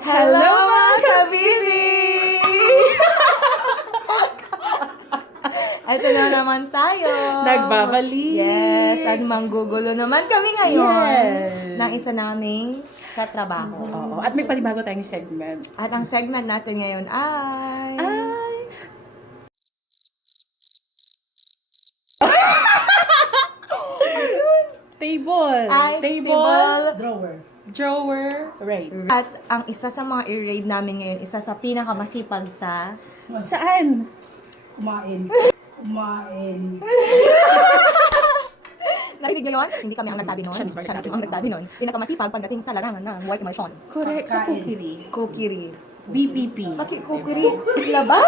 Hello mga kabibi! Ito na naman tayo. Nagbabalik. Yes, at manggugulo naman kami ngayon Yes. ng isa naming katrabaho. Oo. At may panibago tayong segment. At ang segment natin ngayon ay... Ay! Table. Table. Drawer. Right. At ang isa sa mga i-raid namin ngayon, isa sa pinakamasipag sa... Saan? Kumain. Narinig niyo yun? Hindi kami ang nagsabi nun. Siya mismo ang nagsabi nun. Pinakamasipag pagdating sa larangan ng white immersion. Correct. Sa Kukiri. Kukiri. BPP. Kukiri? Laba?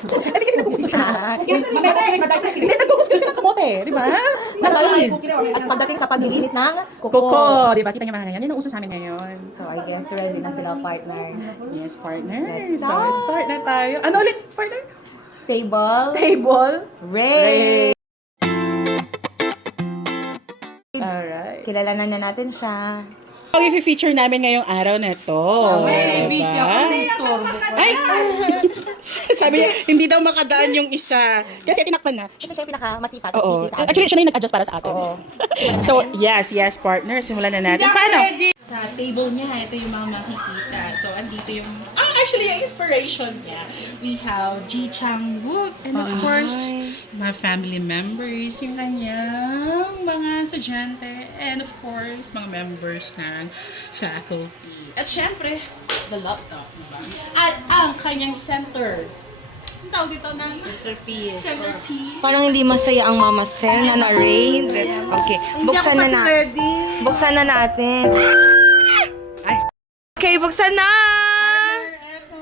Hindi kasi nagkukus siya. Hindi, nagkukus kasi ng kamote. Di ba? Ng cheese. At pagdating sa paglilinis ng Koko. Di ba? Kita niyo mga ganyan. Yan ang uso sa amin ngayon. So, I guess ready na sila, partner. Yes, partner. Let's So, start. start na tayo. Ano ulit, partner? Table. Table. Ray. Alright. Kilala na natin siya. Ang i-feature namin ngayong araw na ito. Busy ako. May store. Ay! Sabi niya, hindi daw makadaan yung isa. Kasi tinakpan na. Kasi siya yung pinakamasipag. Oo. Busy sa atin. Actually, siya na yung nag-adjust para sa atin. Oo. So, yes, partner. Simulan na natin. Paano? Sa table niya, ito yung mga makikita. So, andito yung... actually, yung inspiration niya. We have Ji Chang-wook. And of course, mga family members. Yung kanyang mga estudyante. And of course, mga members ng faculty. At syempre, the laptop. Diba? At ang kanyang center. Ang tawag dito ng centerpiece. Parang hindi masaya ang mama Sen na na-raid. Okay, buksan na na. Buksan na natin. Ay. Okay, buksan na! Eto.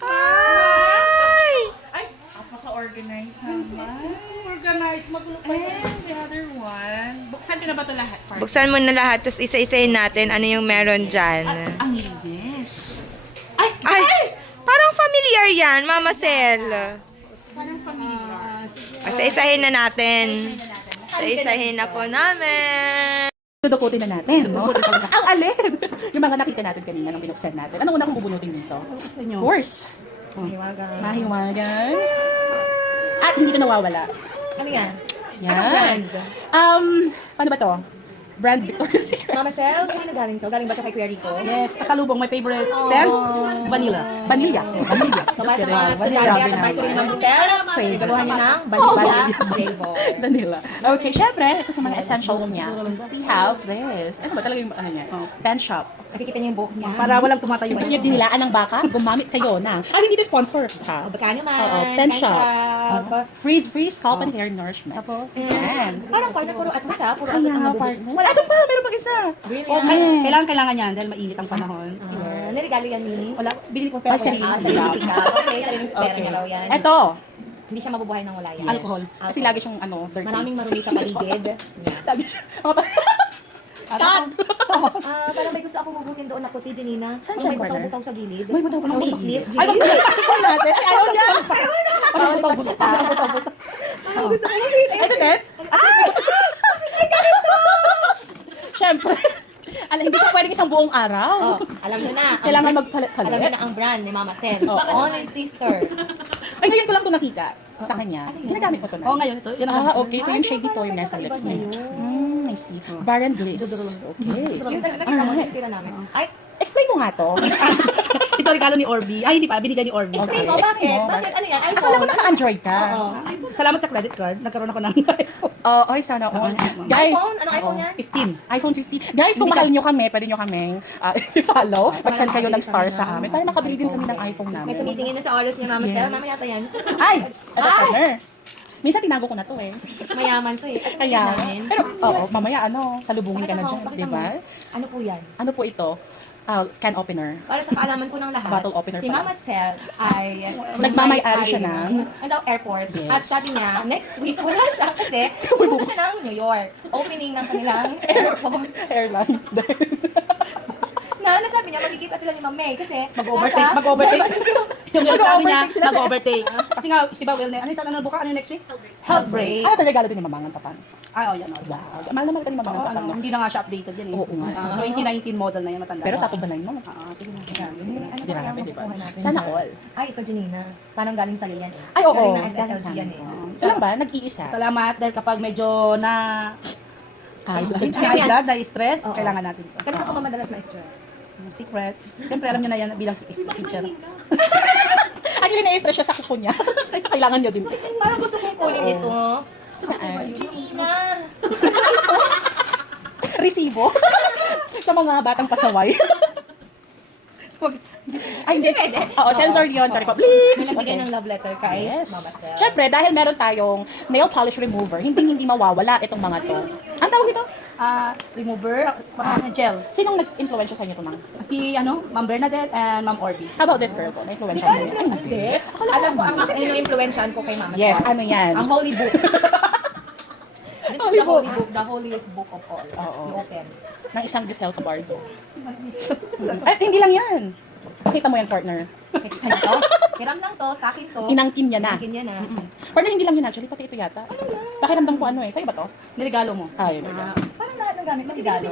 Ay! Ay, napaka-organized naman. Organize. Magulo pa yan. And the other one. Buksan ko na ba ito lahat? partner? Buksan mo na lahat, tapos isa-isahin natin ano yung meron dyan. At ang linis. Ay! Ay! Parang familiar yan, Mama Sel. Parang familiar. Isa-isahin na natin. Isa-isahin na po namin. Dudukutin na natin, no? Ang alin! Yung mga nakita natin kanina nung binuksan natin. Anong una kong bubunutin dito? Of course. Mahiwagan. At hindi ito nawawala. Ano yan? Yan. Anong brand? Paano ba to? Brand Victoria's Secret. Mama Sel, kaya na galing to? Galing ba to kay Kuya Rico? Yes, pasalubong. My favorite scent, vanilla. Vanilla. Vanilla. So, para sa mga estudyante at advisory ni Mama Sel, regaluhan niyo ng vanilla flavor. Vanilla. Okay, syempre, isa sa mga essentials niya, we have this. Ano ba talaga yung ano niya? Pen shop. Nakikita niyo yung buhok niya. Para walang tumatayo. Gusto niya dinilaan ng baka? Gumamit kayo na. Hindi na sponsor. Ha? O, baka naman. Oo, pen shop. shop. Freeze, scalp and hair nourishment. Tapos, Yan. Parang partner, puro atis ha? Puro Kaya atis ang nga, mabubuo. partner. Wala, ito pa, meron pang isa. kailangan yan dahil mainit ang panahon. Niregalo yan ni... Wala, binili ko pera Ay, sarili. Sarili ka. Okay, sariling pera Okay. niya raw yan. Ito. Hindi siya mabubuhay ng wala yan. Alcohol. Kasi lagi siyang dirty. Maraming marumi sa paligid. Lagi siya. Cut! Parang may gusto akong hugutin doon na puti, Janina. Saan Yung siya, may partner? butaw-butaw sa gilid. May butaw-butaw May sa slip. gilid. Ay, tignan natin. Ayaw niya. Parang butaw-butaw. Parang butaw-butaw. Gusto ko makita. Ito din. Siyempre. Alam, hindi siya pwedeng isang buong araw. Alam niyo na. Kailangan Alam niyo magpalit-palit. na ang brand ni Mama Sen. Only sister. Ay, ngayon ko lang ito nakita sa kanya. Ginagamit mo ito na. Oo, ngayon ito. Yan ang Okay. So yung shade dito yung nasa lips niya. I see. Bar and Bliss. Okay. Yung nakita mo, yung tira namin. Ay, Explain mo nga to. Ito regalo ni Orby. Ay, hindi pa. Binigay ni Orby. explain mo, Explain bakit? mo. Bakit? Ano yan? Akala ko iPhone? naka-Android ka. Oo. Salamat sa credit card. Nagkaroon ako ng iPhone. Ay, sana all. Guys, iPhone? Anong iPhone yan? 15. iPhone 15. Guys, kung mahal nyo kami, pwede nyo kaming i-follow. Mag-send kayo ng star sa amin para makabili din kami ng iPhone May namin. tumitingin na sa oras ni Mama Sen. Yes. Mamaya pa yan. Ay! Ito, partner. Minsan tinago ko na to eh. Mayaman to eh. Ano Kaya, namin? pero, mamaya salubungin ka na dyan, di ba? Ano po yan? Ano po ito? Can opener. Para sa kaalaman ko ng lahat, Bottle opener si pala. Mama Sel ay Nagmamay-ari siya ng airport. Yes. At sabi niya, next week wala siya kasi pupunta siya ng New York. Opening ng kanilang airport. Airlines din. Nasabi niya, magkikita sila ni Ma'am May kasi Mag-overtake. nasa- Mag-overtake. Yung sabi niya, Mag-overtake sila sa- mag-overtake. Kasi nga, si Bawel na, ano yung tanong na buka? Ano yung next week? Health break. Ano ito regalo din ni Mamangan Papan? Ah, oh, yan. Oh, Wow. Mahal naman ka ni Mama ng patang, no? hindi na nga siya updated yan eh. Oo nga. 2019 model na yan, matanda. Pero tapubanan mo. Sige na. Hindi na namin, di ba? Sana all. Ay, ito, Janina. Parang galing sa'yo yan eh. Ay, oo. Galing na SSLG yan eh. Ito lang ba? Nag-iisa? Salamat dahil kapag medyo na Ay, blood, na stress, Oo. kailangan natin ito. Kanina ka ba madalas na-stress? Secret. Siyempre alam niyo na yan bilang teacher. Actually, na-stress siya sa kuko niya. Kaya kailangan niya din. Parang gusto kong kunin ito. Saan? Janina. Resibo. Sa mga batang pasaway. Ay, hindi. Oo, censored yun. Sorry po. Bleep! May nagbigay ng love letter kay Mama Yes. Sel. Siyempre, dahil meron tayong nail polish remover, hindi mawawala itong mga to. Ang tawag ito? Remover, parang gel. Sinong nag-influensya sa inyo ito, Mang? Si Ma'am Bernadette and Ma'am Orby. How about this girl po? Na-influensya mo yun? Ay, hindi. Alam ko, ang influensyahan ko kay Mama Yes, Sel. ano yan? Ang Holy Book. This is the Holy Book, the holiest book of all. Oo. You open. Ng isang Giselle Cabardo. Ay, hindi lang yan. Pakita mo yan, partner. Kita niyo to? Hiram lang to, sa akin to. Inangkin niya na. Inangkin niya na. Partner, hindi lang yun actually, pati ito yata. Pakiramdam ko ano eh. Sa'yo ba to? Niregalo mo. Ay, Parang lahat ng gamit na regalo.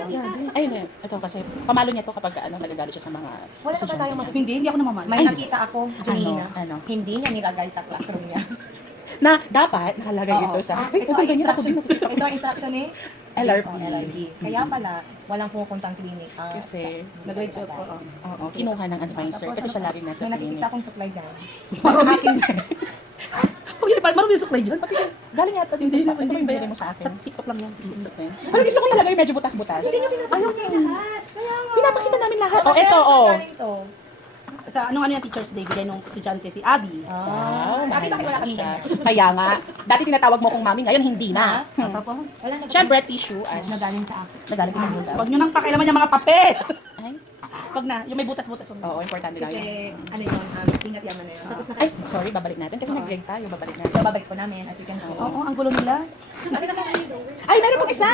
ayun eh. Ito kasi, pamalo niya to kapag nagagalit siya sa mga Wala pa ba tayong mga... Hindi ako namamahal. May nakita ako, Janina. Ano? Hindi niya nilagay sa classroom niya. na dapat nakalagay Oo. ito sa... Ito ang instruction. din. Ito ang instruction eh. LRP. LRP. Kaya pala, walang pumupuntang clinic. Kasi, Nag-grade shoot po. oo, kinuha ng advisor kasi siya laging nasa May nakikita clinic. akong supply dyan. Sa akin. Huwag yun, marami yung suklay dyan. Pati Galing yata din hindi sa na, ito yung hindi binigay mo sa Sa akin. TikTok lang yan. Pero gusto ko talaga yung medyo butas-butas. Ayaw niya. Pinapakita namin lahat. Oh, ito, oh. Ito. Sa ano yung Teacher's Day, bigay nung estudyante si Abby. Wow, Bakit mahal wala na kami siya. ganyan? Kaya nga, dati tinatawag mo kong mami, ngayon hindi na. Tapos, Wala na ba? Siyempre, tissue as... Nagaling sa akin. Nagaling kita mo daw. huwag nyo nang pakialaman yung mga papel. Ay, Wag na, yung may butas-butas. Wag na. oo, importante lang Kasi, yun. ano yun, ingat yaman na yun. Tapos Ay, sorry, babalik natin kasi nag-break tayo, babalik natin. So, babalik po namin, as you can see. Oo, ang gulo nila. Ay, meron pang isa!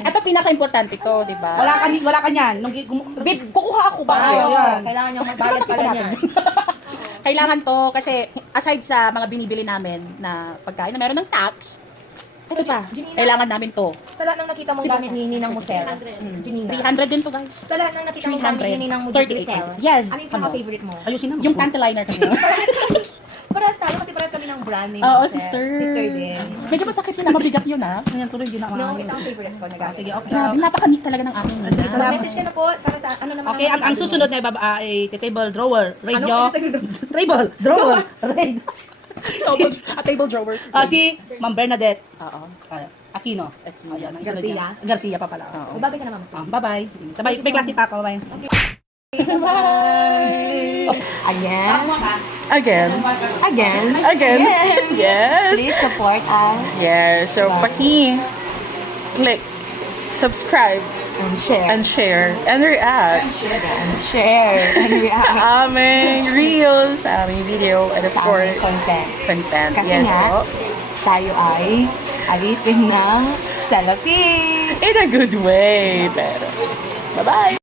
Ito pinaka-importante to, di ba? Wala ka niyan. Babe, kukuha ako ba? Ay, oo, yan. kailangan nyo magbayad pala niya. Kailangan to kasi aside sa mga binibili namin na pagkain na meron ng tax, ito pa, Janina. kailangan namin to. Sa lahat ng nakita mong gamit ni Ninang Musel, Janina. 300 din to, guys. Sa lahat ng nakita mong gamit ni Ninang 338 Musel, pesos. Yes. ano yung Ano? favorite mo? Ayusin na. Yung panty liner kasi. Parehas tayo kasi parehas kami ng brand name. Oo, Musel. sister. Sister din. Medyo masakit yun na, mabigat yun ha. Ayan, tuloy, hindi na No, ako. ito ang favorite ko na gamit. Sige, okay. Grabe, napaka-neat talaga ng aking Sige, salamat. Message ka na po para sa ano naman Okay, ang masasabi susunod mo? na ibaba ay table drawer. Radio. Ano? Table drawer. Radio. A table drawer. Si Ma'am Bernadette Oo. Aquino. Aquino. Ayan, ang isunod Garcia. niya. Garcia pa pala. Oo. Babay ka naman, Musel. Bye-bye. Sabay, may klase pa ako. Bye. Again. Again. Again. Again. Yes. Please support us Yes. So, click, subscribe, and share. and share, and react And share. And react sa aming reels, sa aming video, and of sa course, aming content. content. Kasi Yes, nga, po. tayo ay alipin ng selfie. In a good way, pero. Bye-bye!